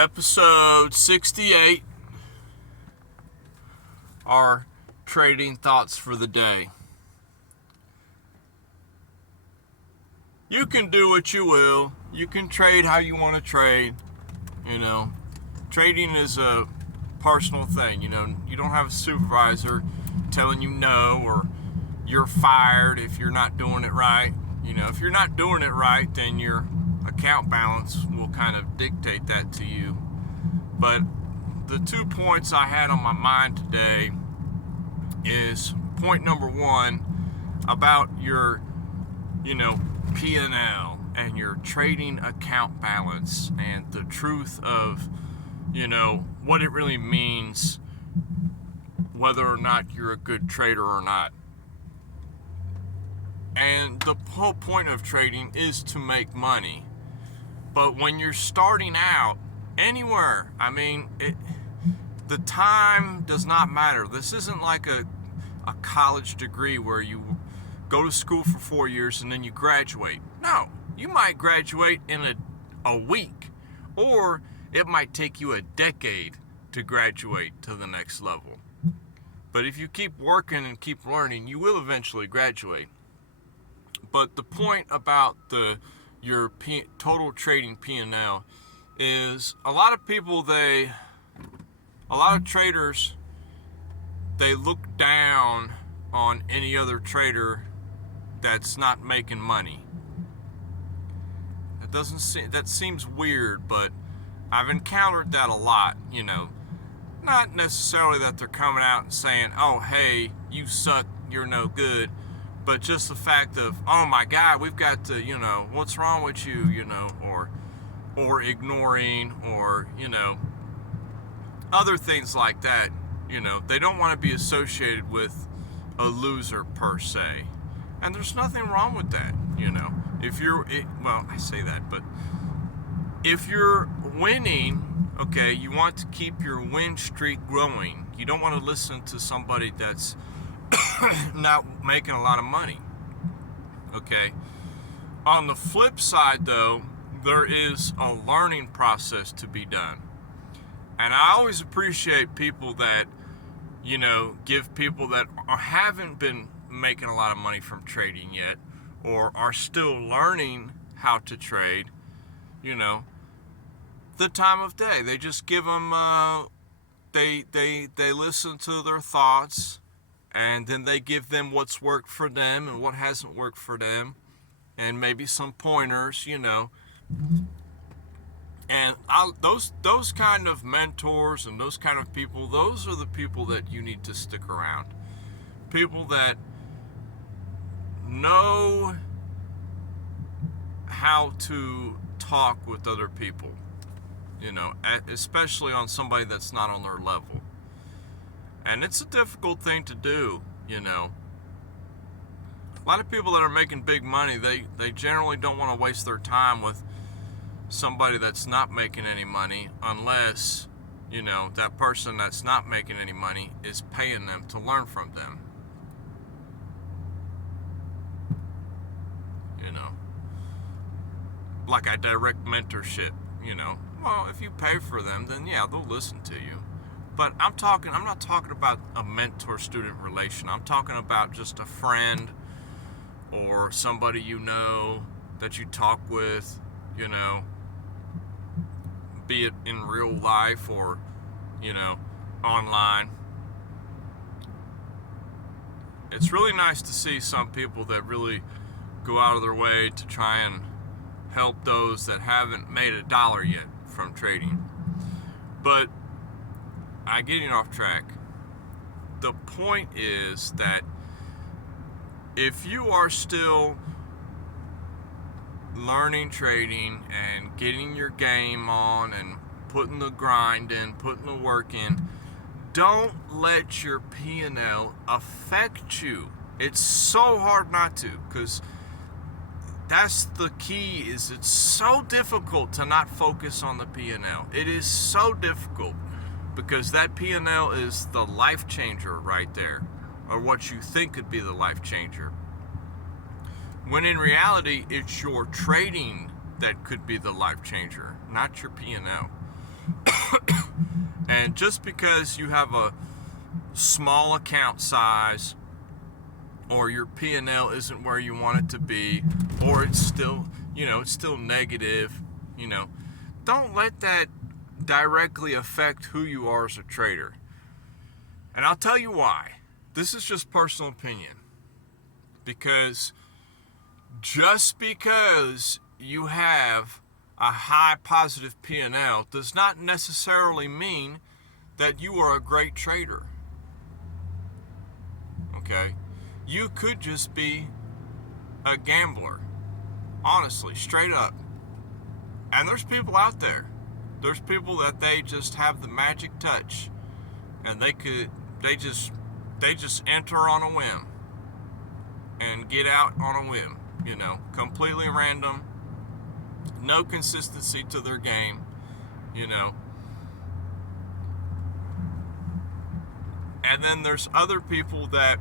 Episode 68, our trading thoughts for the day. You can do what you will. You can trade how you want to trade. Trading is a personal thing. You don't have a supervisor telling you no, or you're fired if you're not doing it right. If you're not doing it right, then your account balance will kind of dictate that to you. But the 2 points I had on my mind today is point number one about your, PNL and your trading account balance and the truth of, what it really means, whether or not you're a good trader or not. And the whole point of trading is to make money. But when you're starting out anywhere, the time does not matter. This isn't like a college degree where you go to school for 4 years and then you graduate. No, you might graduate in a week, or it might take you a decade to graduate to the next level. But if you keep working and keep learning, you will eventually graduate. But the point about your total trading PNL is a lot of traders, they look down on any other trader that's not making money. That seems weird, but I've encountered that a lot. Not necessarily that they're coming out and saying, "Oh, hey, you suck, you're no good," but just the fact of, "Oh my God, we've got to, what's wrong with you," or ignoring, or, other things like that. They don't want to be associated with a loser per se. And there's nothing wrong with that, I say that, but if you're winning, okay, you want to keep your win streak growing. You don't want to listen to somebody that's not making a lot of money, okay? On the flip side, though, there is a learning process to be done. And I always appreciate people that, give people that haven't been making a lot of money from trading yet, or are still learning how to trade, the time of day. They just give them, they listen to their thoughts, and then they give them what's worked for them and what hasn't worked for them, and maybe some pointers, And those kind of mentors and those kind of people, those are the people that you need to stick around. People that know how to talk with other people, especially on somebody that's not on their level. And it's a difficult thing to do, A lot of people that are making big money, they generally don't want to waste their time with somebody that's not making any money, unless, that person that's not making any money is paying them to learn from them. Like a direct mentorship, Well, if you pay for them, then yeah, they'll listen to you. But I'm not talking about a mentor-student relation. I'm talking about just a friend or somebody that you talk with, be it in real life or, online. It's really nice to see some people that really go out of their way to try and help those that haven't made a dollar yet from trading. But I'm getting off track. The point is that if you are still learning trading and getting your game on and putting the grind in, putting the work in, don't let your P&L affect you. It's so hard not to, because that's the key. Is it's so difficult to not focus on the P&L. It is so difficult, because that P&L is the life changer right there, or what you think could be the life changer, when in reality it's your trading that could be the life changer, not your P&L. And just because you have a small account size, or your PNL isn't where you want it to be, or it's still, it's still negative, don't let that directly affect who you are as a trader. And I'll tell you why. This is just personal opinion. Because just because you have a high positive P&L does not necessarily mean that you are a great trader. Okay? You could just be a gambler. Honestly, straight up. And there's people out there. There's people that they just have the magic touch, and they just enter on a whim and get out on a whim, completely random, no consistency to their game, And then there's other people that,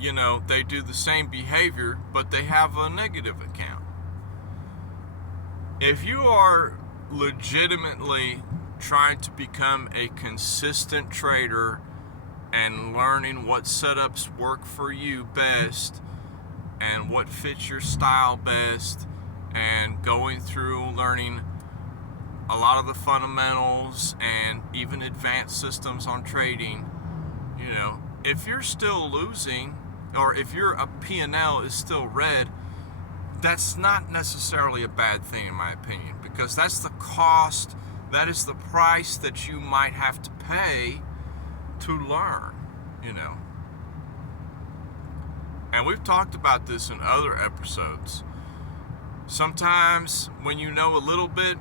they do the same behavior, but they have a negative account. If you are legitimately trying to become a consistent trader and learning what setups work for you best and what fits your style best, and going through learning a lot of the fundamentals and even advanced systems on trading, if you're still losing, or if your P&L is still red, that's not necessarily a bad thing in my opinion, because that's the cost, that is the price that you might have to pay to learn, And we've talked about this in other episodes. Sometimes when you know a little bit,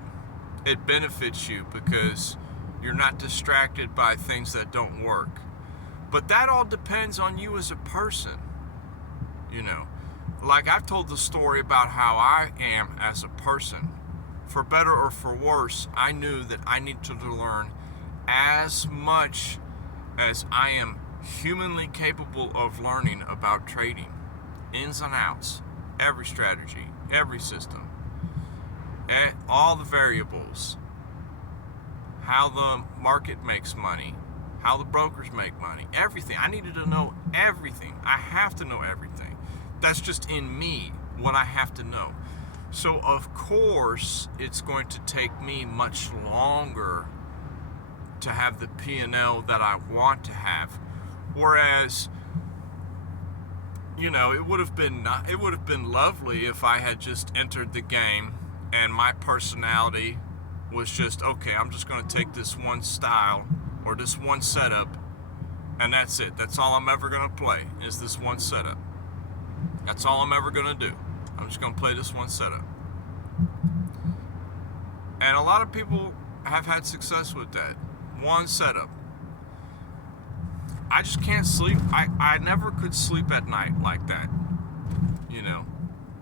it benefits you because you're not distracted by things that don't work. But that all depends on you as a person, Like I've told the story about how I am as a person. For better or for worse, I knew that I needed to learn as much as I am humanly capable of learning about trading. Ins and outs, every strategy, every system, all the variables, how the market makes money, how the brokers make money, everything. I needed to know everything. I have to know everything. That's just in me, what I have to know. So of course, it's going to take me much longer to have the P&L that I want to have. Whereas, it would have been lovely if I had just entered the game and my personality was just, okay, I'm just going to take this one style or this one setup, and that's it. That's all I'm ever going to play is this one setup. That's all I'm ever going to do. I'm just going to play this one setup. And a lot of people have had success with that. One setup. I just can't sleep. I never could sleep at night like that.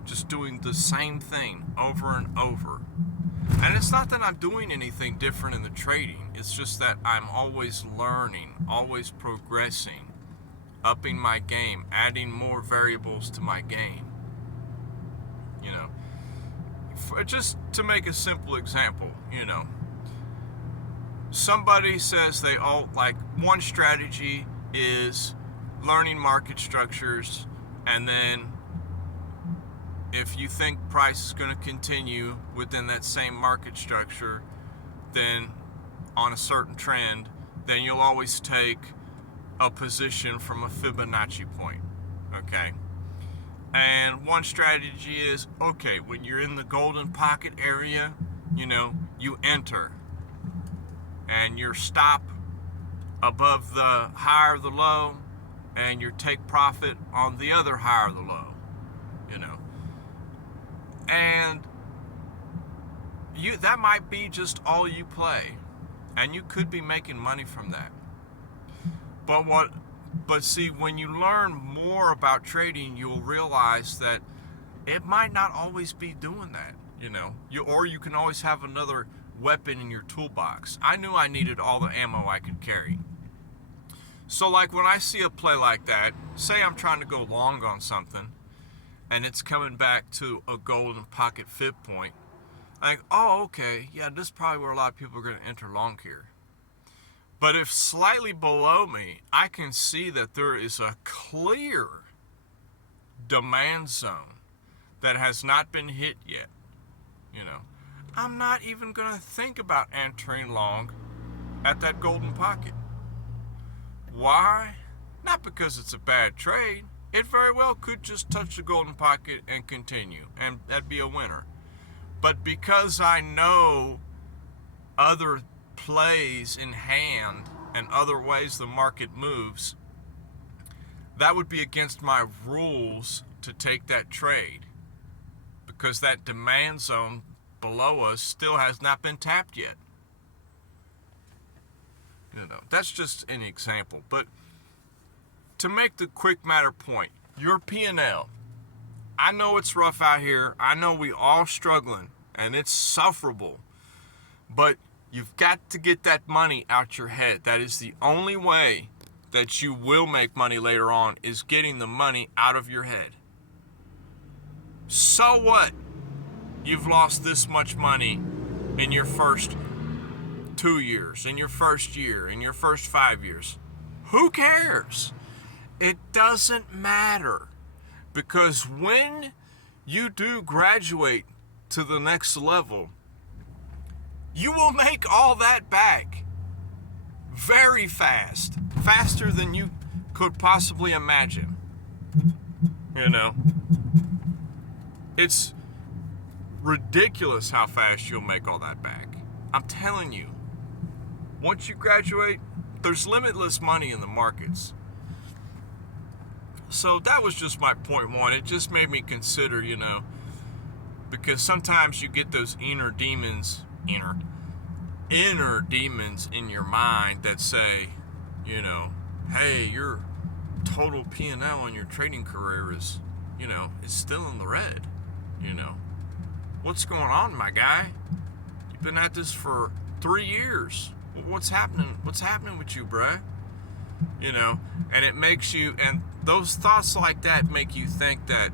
Just doing the same thing over and over. And it's not that I'm doing anything different in the trading. It's just that I'm always learning, always progressing, upping my game, adding more variables to my game. Just to make a simple example, somebody says like one strategy is learning market structures, and then if you think price is going to continue within that same market structure, then on a certain trend, then you'll always take a position from a Fibonacci point, okay? And one strategy is, okay, when you're in the golden pocket area, you enter, and your stop above the high or the low, and your take profit on the other high or the low, And that might be just all you play, and you could be making money from that. But see, when you learn more about trading, you'll realize that it might not always be doing that, or you can always have another weapon in your toolbox. I knew I needed all the ammo I could carry. So like when I see a play like that, say I'm trying to go long on something, and it's coming back to a golden pocket fib point, Like, oh, okay, yeah, this is probably where a lot of people are going to enter long here. But if slightly below me, I can see that there is a clear demand zone that has not been hit yet. You know, I'm not even going to think about entering long at that golden pocket. Why? Not because it's a bad trade. It very well could just touch the golden pocket and continue, and that'd be a winner. But because I know other plays in hand and other ways the market moves, that would be against my rules to take that trade, because that demand zone below us still has not been tapped yet. You know, that's just an example. But to make the quick matter point, your PNL, I know it's rough out here. I know we all struggling, and it's sufferable. But you've got to get that money out your head. That is the only way that you will make money later on, is getting the money out of your head. So what? You've lost this much money in your first 2 years, in your first year, in your first 5 years. Who cares? It doesn't matter, because when you do graduate to the next level, you will make all that back very fast, faster than you could possibly imagine. You know, it's ridiculous how fast you'll make all that back. I'm telling you, once you graduate, there's limitless money in the markets. So that was just my point one. It just made me consider, you know, because sometimes you get those inner demons in your mind that say, you know, hey, your total PNL on your trading career is, you know, is still in the red. You know, what's going on, my guy? You've been at this for 3 years. What's happening? What's happening with you, bruh? You know, and it makes you, and those thoughts like that make you think that,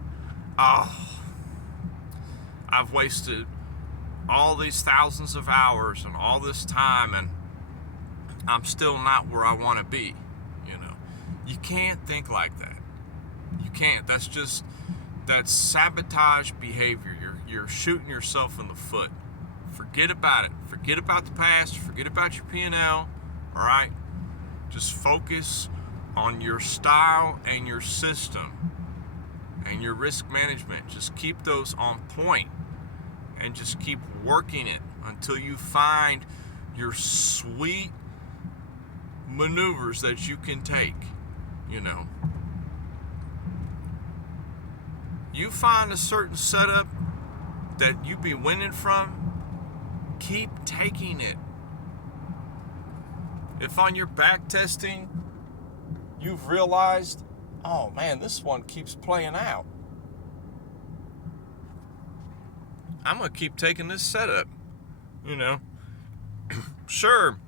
oh, I've wasted all these thousands of hours and all this time, and I'm still not where I want to be. You know, you can't think like that. You can't. That's sabotage behavior. You're shooting yourself in the foot. Forget about it. Forget about the past. Forget about your P&L. All right? Just focus on your style and your system and your risk management. Just keep those on point and just keep working it until you find your sweet maneuvers that you can take. You know, you find a certain setup that you be winning from, keep taking it. If on your back testing you've realized, oh man, this one keeps playing out, I'm gonna keep taking this setup. You know, sure,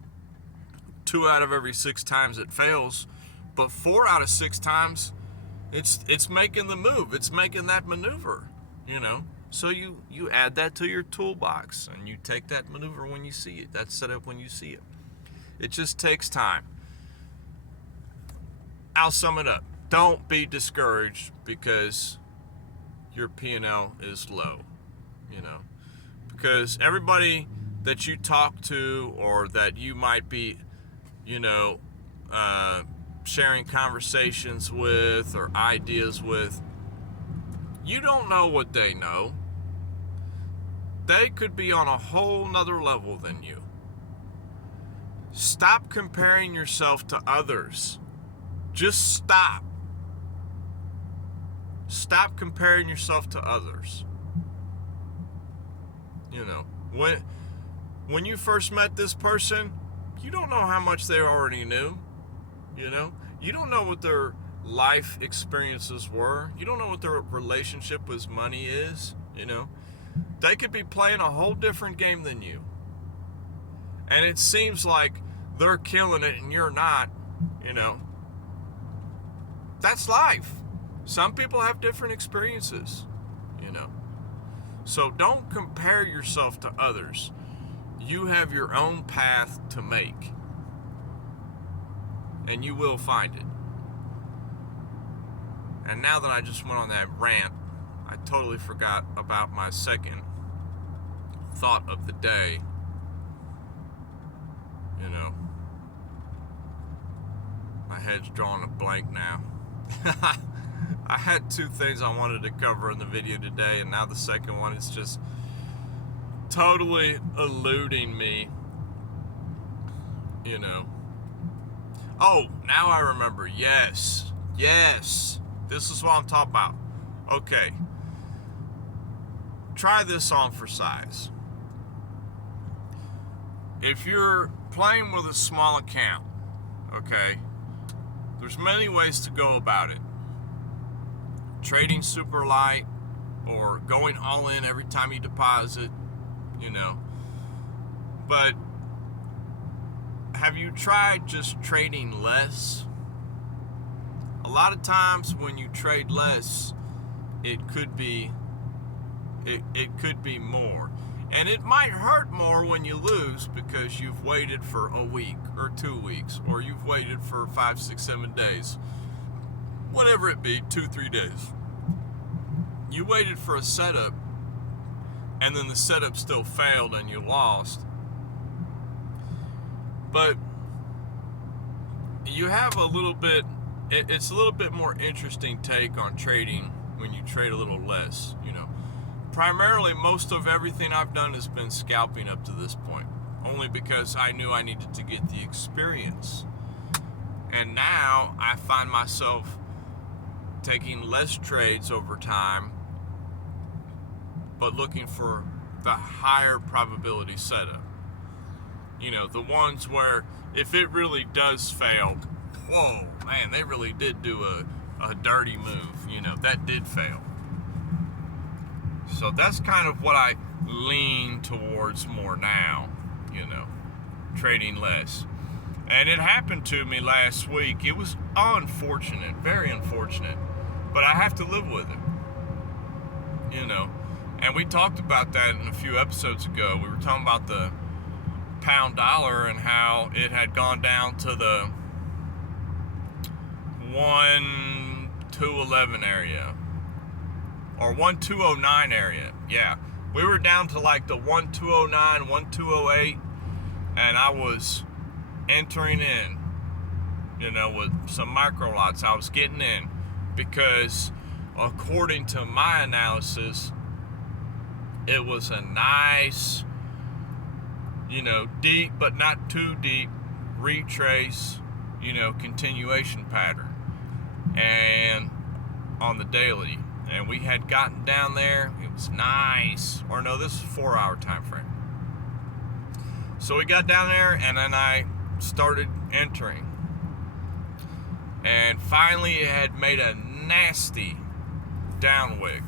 2 out of every 6 times it fails, but 4 out of 6 times it's making the move, it's making that maneuver. You know, so you add that to your toolbox and you take that maneuver when you see it, that setup when you see it. It just takes time. I'll sum it up. Don't be discouraged because your P&L is low, you know, because everybody that you talk to or that you might be, you know, sharing conversations with or ideas with, you don't know what they know. They could be on a whole nother level than you. Stop comparing yourself to others. Just stop. Stop comparing yourself to others. You know, when you first met this person, you don't know how much they already knew. You know, you don't know what their life experiences were. You don't know what their relationship with money is. You know, they could be playing a whole different game than you. And it seems like they're killing it and you're not, you know. That's life. Some people have different experiences, you know. So don't compare yourself to others. You have your own path to make, and you will find it. And now that I just went on that rant, I totally forgot about my second thought of the day. You know, my head's drawing a blank now. I had two things I wanted to cover in the video today, and now the second one is just totally eluding me. You know. Oh, now I remember. Yes. This is what I'm talking about. Okay. Try this on for size. If you're playing with a small account, okay, there's many ways to go about it. Trading super light or going all in every time you deposit, you know. But have you tried just trading less? A lot of times when you trade less, it could be more. And it might hurt more when you lose because you've waited for a week or 2 weeks, or you've waited for 5, 6, 7 days. Whatever it be, 2-3 days. You waited for a setup, and then the setup still failed and you lost. But you have a little bit, it's a little bit more interesting take on trading when you trade a little less, you know. Primarily, most of everything I've done has been scalping up to this point, only because I knew I needed to get the experience. And now I find myself taking less trades over time, but looking for the higher probability setup. You know, the ones where if it really does fail, whoa, man, they really did do a dirty move. You know, that did fail. So that's kind of what I lean towards more now, you know, trading less. And it happened to me last week. It was unfortunate, very unfortunate, but I have to live with it, you know. And we talked about that in a few episodes ago. We were talking about the pound dollar and how it had gone down to the 1.211 area. Or 1.209 area, yeah. We were down to like the 1.209, 1.208, and I was entering in, you know, with some micro lots. I was getting in because according to my analysis, it was a nice, you know, deep but not too deep retrace, you know, continuation pattern. And on the daily, and we had gotten down there. It was nice. Or no, this is 4-hour time frame. So we got down there, and then I started entering. And finally, it had made a nasty downwick.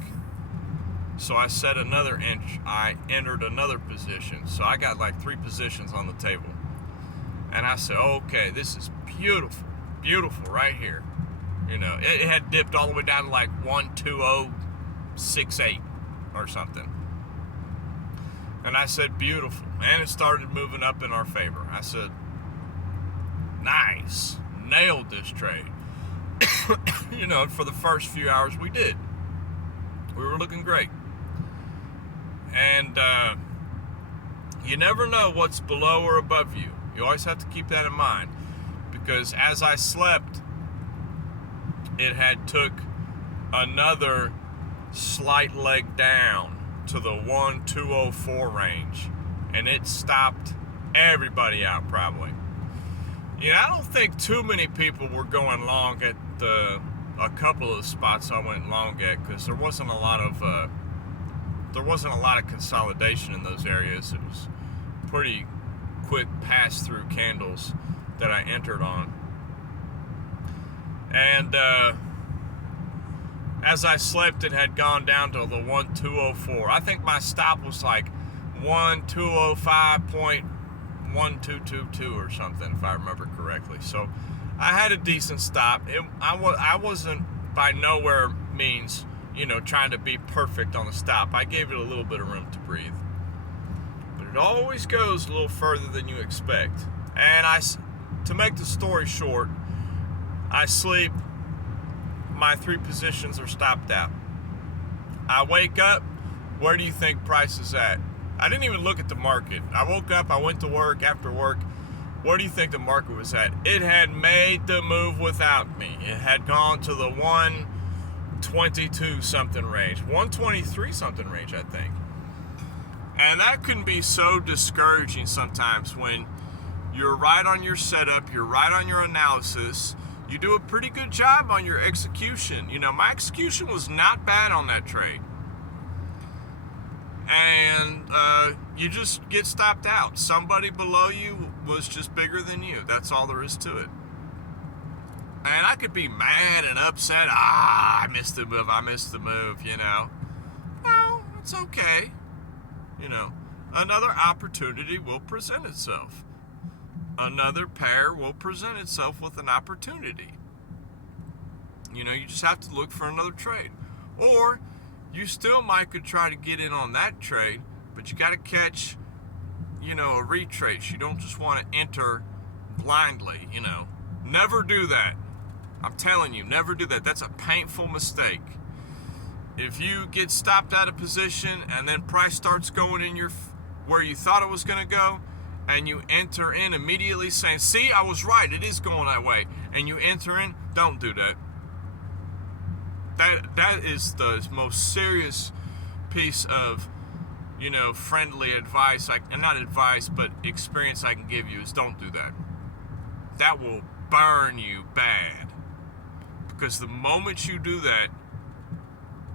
So I set another inch. I entered another position. So I got like 3 positions on the table. And I said, okay, this is beautiful. Beautiful right here. You know, it had dipped all the way down to like 1.2068 or something. And I said, beautiful. And it started moving up in our favor. I said, nice. Nailed this trade. You know, for the first few hours we did. We were looking great. And you never know what's below or above you. You always have to keep that in mind. Because as I slept, it had took another slight leg down to the 1.204 range, and it stopped everybody out probably. You know, I don't think too many people were going long at a couple of spots I went long at, because there wasn't a lot of consolidation in those areas. It was pretty quick pass-through candles that I entered on. And as I slept, it had gone down to the 1.204. I think my stop was like 1.205.1222 or something, if I remember correctly. So I had a decent stop. I wasn't by nowhere means trying to be perfect on the stop. I gave it a little bit of room to breathe. But it always goes a little further than you expect. And to make the story short, I sleep, my 3 positions are stopped out. I wake up, where do you think price is at? I didn't even look at the market. I woke up, I went to work, after work, where do you think the market was at? It had made the move without me. It had gone to the 122 something range, 123 something range, I think. And that can be so discouraging sometimes when you're right on your setup, you're right on your analysis, you do a pretty good job on your execution. My execution was not bad on that trade. And you just get stopped out. Somebody below you was just bigger than you. That's all there is to it. And I could be mad and upset. I missed the move. No, it's okay. Another opportunity will present itself. Another pair will present itself with an opportunity. You just have to look for another trade. Or you still could try to get in on that trade, but you got to catch, a retrace. You don't just want to enter blindly, Never do that. I'm telling you, never do that. That's a painful mistake. If you get stopped out of position and then price starts going in where you thought it was going to go, and you enter in immediately saying, see, I was right, it is going that way, and you enter in, don't do that. That is the most serious piece of, friendly advice, not advice, but experience I can give you is don't do that. That will burn you bad. Because the moment you do that,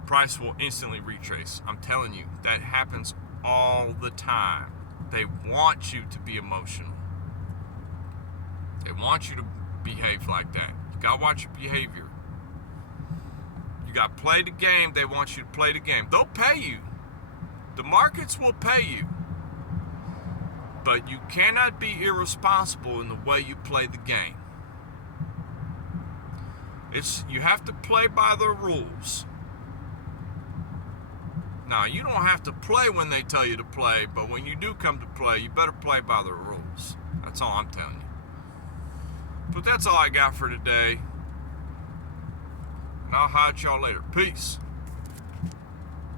price will instantly retrace. I'm telling you, that happens all the time. They want you to be emotional. They want you to behave like that. You gotta watch your behavior. You gotta play the game. They want you to play the game. They'll pay you. The markets will pay you. But you cannot be irresponsible in the way you play the game. You have to play by the rules. Now, you don't have to play when they tell you to play, but when you do come to play, you better play by the rules. That's all I'm telling you. But that's all I got for today. And I'll holler at y'all later. Peace.